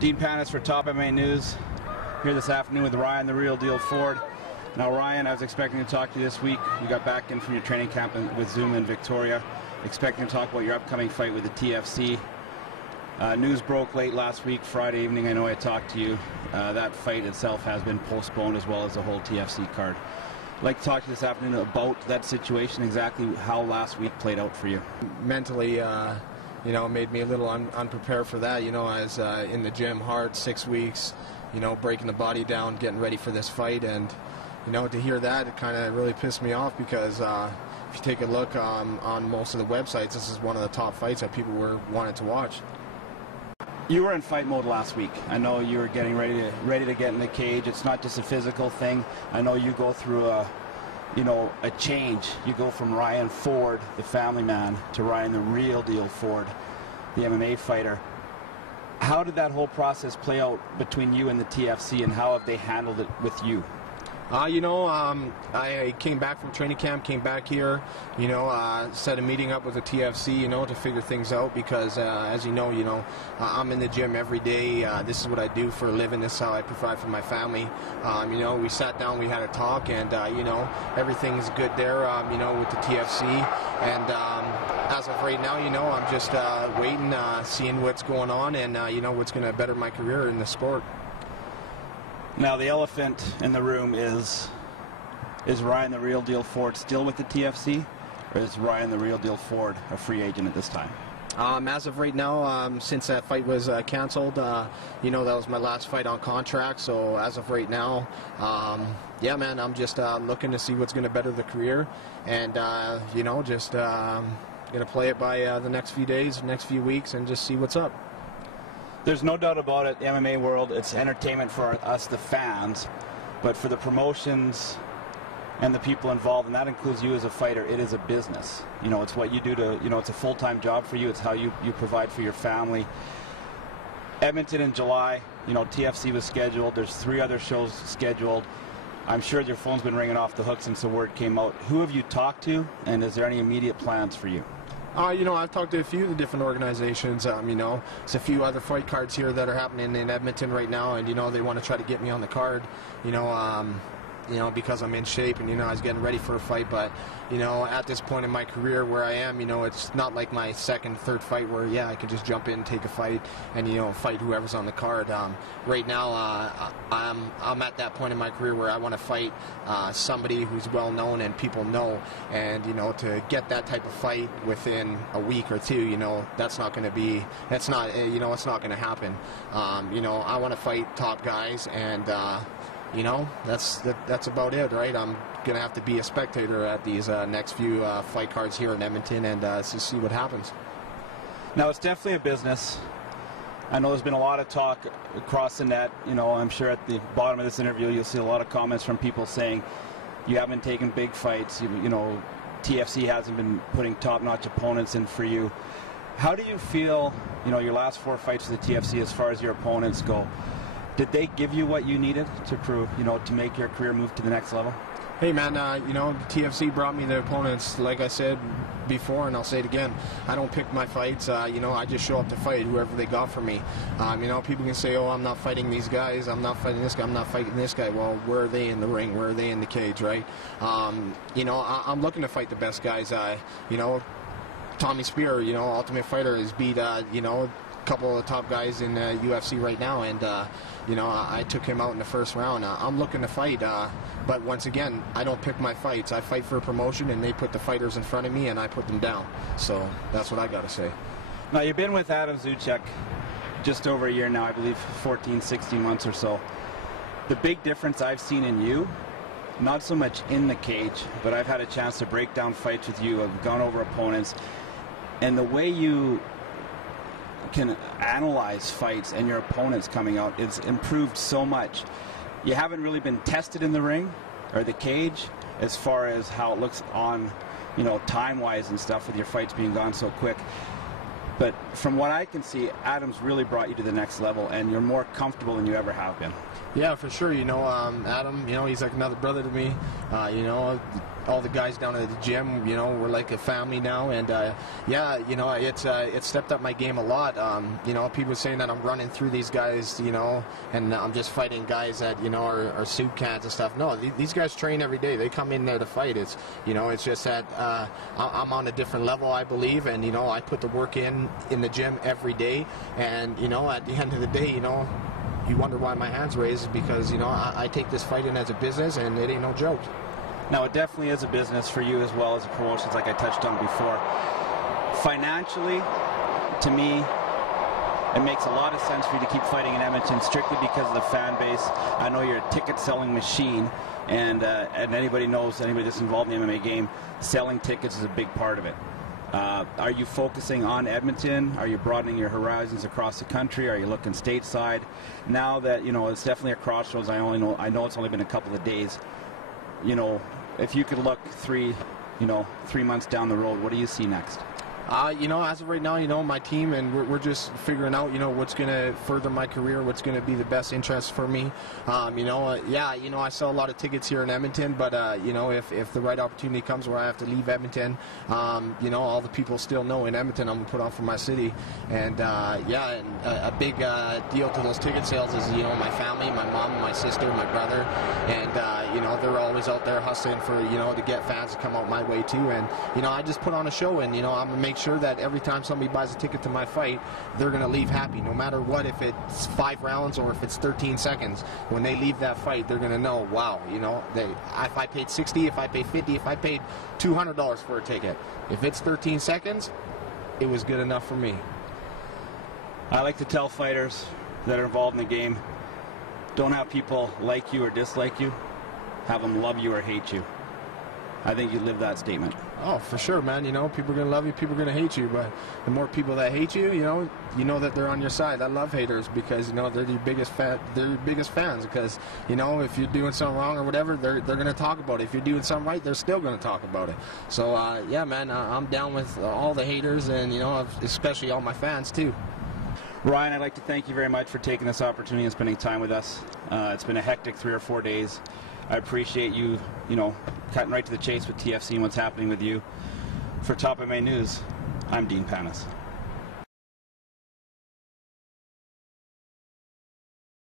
Dean Panis for Topmmanews here this afternoon with Ryan, the real deal Ford. Now Ryan, I was expecting to talk to you this week. You got back in from your training camp with Zoom in Victoria. Expecting to talk about your upcoming fight with the TFC. News broke late last week, Friday evening. I know I talked to you. That fight itself has been postponed, as well as the whole TFC card. I'd like to talk to you this afternoon about that situation, exactly how last week played out for you. Mentally, you know, made me a little unprepared for that. You know, I was in the gym hard 6 weeks, you know, breaking the body down, getting ready for this fight, and you know, to hear that, it kind of really pissed me off because if you take a look on most of the websites, this is one of the top fights that people wanted to watch. You were in fight mode last week. I know you were getting ready to get in the cage. It's not just a physical thing. I know you go through a change. You go from Ryan Ford, the family man, to Ryan, the real deal Ford, the MMA fighter. How did that whole process play out between you and the TFC, and how have they handled it with you? You know, I came back from training camp, came back here, you know, set a meeting up with the TFC, you know, to figure things out because, as you know, I'm in the gym every day. This is what I do for a living. This is how I provide for my family. You know, we sat down, we had a talk, and, you know, everything's good there, you know, with the TFC. And as of right now, you know, I'm just waiting, seeing what's going on and, you know, what's going to better my career in the sport. Now, the elephant in the room is Ryan, the real deal Ford, still with the TFC, or is Ryan, the real deal Ford, a free agent at this time? As of right now, since that fight was canceled, you know, that was my last fight on contract. So as of right now, yeah, man, I'm just looking to see what's going to better the career, and you know, just gonna play it by the next few days, next few weeks, and just see what's up. There's no doubt about it, the MMA world, it's entertainment for us, the fans, but for the promotions and the people involved, and that includes you as a fighter, it is a business. You know, it's what you do to, you know, it's a full-time job for you, it's how you provide for your family. Edmonton in July, you know, TFC was scheduled, there's 3 other shows scheduled. I'm sure your phone's been ringing off the hook since the word came out. Who have you talked to, and is there any immediate plans for you? You know, I've talked to a few of the different organizations. You know, there's a few other fight cards here that are happening in Edmonton right now, and you know, they want to try to get me on the card. You know, because I'm in shape and, you know, I was getting ready for a fight. But, you know, at this point in my career where I am, you know, it's not like my second, third fight where, yeah, I can just jump in, take a fight, and, you know, fight whoever's on the card. Right now, I'm at that point in my career where I want to fight somebody who's well known and people know. And, you know, to get that type of fight within a week or two, you know, that's not going to be, that's not, you know, it's not going to happen. You know, I want to fight top guys, and, you know, that's about it, right? I'm going to have to be a spectator at these next few fight cards here in Edmonton and just see what happens. Now, it's definitely a business. I know there's been a lot of talk across the net. You know, I'm sure at the bottom of this interview you'll see a lot of comments from people saying you haven't taken big fights. You know, TFC hasn't been putting top-notch opponents in for you. How do you feel, you know, your last 4 fights for the TFC as far as your opponents go? Did they give you what you needed to prove, you know, to make your career move to the next level? Hey, man, you know, the TFC brought me the opponents. Like I said before, and I'll say it again, I don't pick my fights. You know, I just show up to fight whoever they got for me. You know, people can say, oh, I'm not fighting these guys, I'm not fighting this guy, I'm not fighting this guy. Well, where are they in the ring? Where are they in the cage, right? You know, I'm looking to fight the best guys. You know, Tommy Spear, you know, Ultimate Fighter, has beat, you know, couple of the top guys in UFC right now, and you know, I took him out in the first round. I'm looking to fight, but once again, I don't pick my fights. I fight for a promotion, and they put the fighters in front of me, and I put them down. So that's what I got to say. Now, you've been with Adam Zuchek just over a year now, I believe 14, 16 months or so. The big difference I've seen in you, not so much in the cage, but I've had a chance to break down fights with you. I've gone over opponents, and the way you can analyze fights and your opponents coming out is improved so much. You haven't really been tested in the ring or the cage as far as how it looks on, you know, time-wise and stuff with your fights being gone so quick. But from what I can see, Adam's really brought you to the next level, and you're more comfortable than you ever have been. Yeah, for sure. You know, Adam, you know, he's like another brother to me. You know, all the guys down at the gym, you know, we're like a family now, and yeah, you know, it's stepped up my game a lot. You know, people saying that I'm running through these guys, you know, and I'm just fighting guys that, you know, are soup cans and stuff. No, these guys train every day. They come in there to fight. It's, you know, it's just that I'm on a different level, I believe, and, you know, I put the work in the gym every day, and, you know, at the end of the day, you know, you wonder why my hand's raised, because, you know, I take this fighting as a business, and it ain't no joke. Now, it definitely is a business for you as well as a promotions, like I touched on before. Financially, to me, it makes a lot of sense for you to keep fighting in Edmonton strictly because of the fan base. I know you're a ticket-selling machine, and anybody knows, anybody that's involved in the MMA game, selling tickets is a big part of it. Are you focusing on Edmonton? Are you broadening your horizons across the country? Are you looking stateside? Now that, you know, it's definitely a crossroads, I know it's only been a couple of days. You know, if you could look 3 months down the road, what do you see next? You know, as of right now, you know, my team, and we're just figuring out, you know, what's going to further my career, what's going to be the best interest for me. You know, yeah, you know, I sell a lot of tickets here in Edmonton, but, you know, if the right opportunity comes where I have to leave Edmonton, you know, all the people still know in Edmonton I'm going to put on for my city. And, yeah, and a big deal to those ticket sales is, you know, my family, my mom, my sister, my brother, and, you know, they're always out there hustling for, you know, to get fans to come out my way, too. And, you know, I just put on a show, and, you know, I'm going to make sure that every time somebody buys a ticket to my fight, they're going to leave happy, no matter what, if it's 5 rounds or if it's 13 seconds. When they leave that fight, they're going to know, wow, you know, if I paid 60, if I paid 50, if I paid $200 for a ticket, if it's 13 seconds, it was good enough for me. I like to tell fighters that are involved in the game, don't have people like you or dislike you, have them love you or hate you. I think you live that statement. Oh, for sure, man. You know, people are going to love you, people are going to hate you, but the more people that hate you, you know that they're on your side. I love haters because, you know, they're your biggest fans, because, you know, if you're doing something wrong or whatever, they're going to talk about it. If you're doing something right, they're still going to talk about it. So, yeah, man, I'm down with all the haters, and, you know, especially all my fans, too. Ryan, I'd like to thank you very much for taking this opportunity and spending time with us. It's been a hectic 3 or 4 days. I appreciate you, you know, cutting right to the chase with TFC and what's happening with you. For Topmmanews, I'm Dean Panis.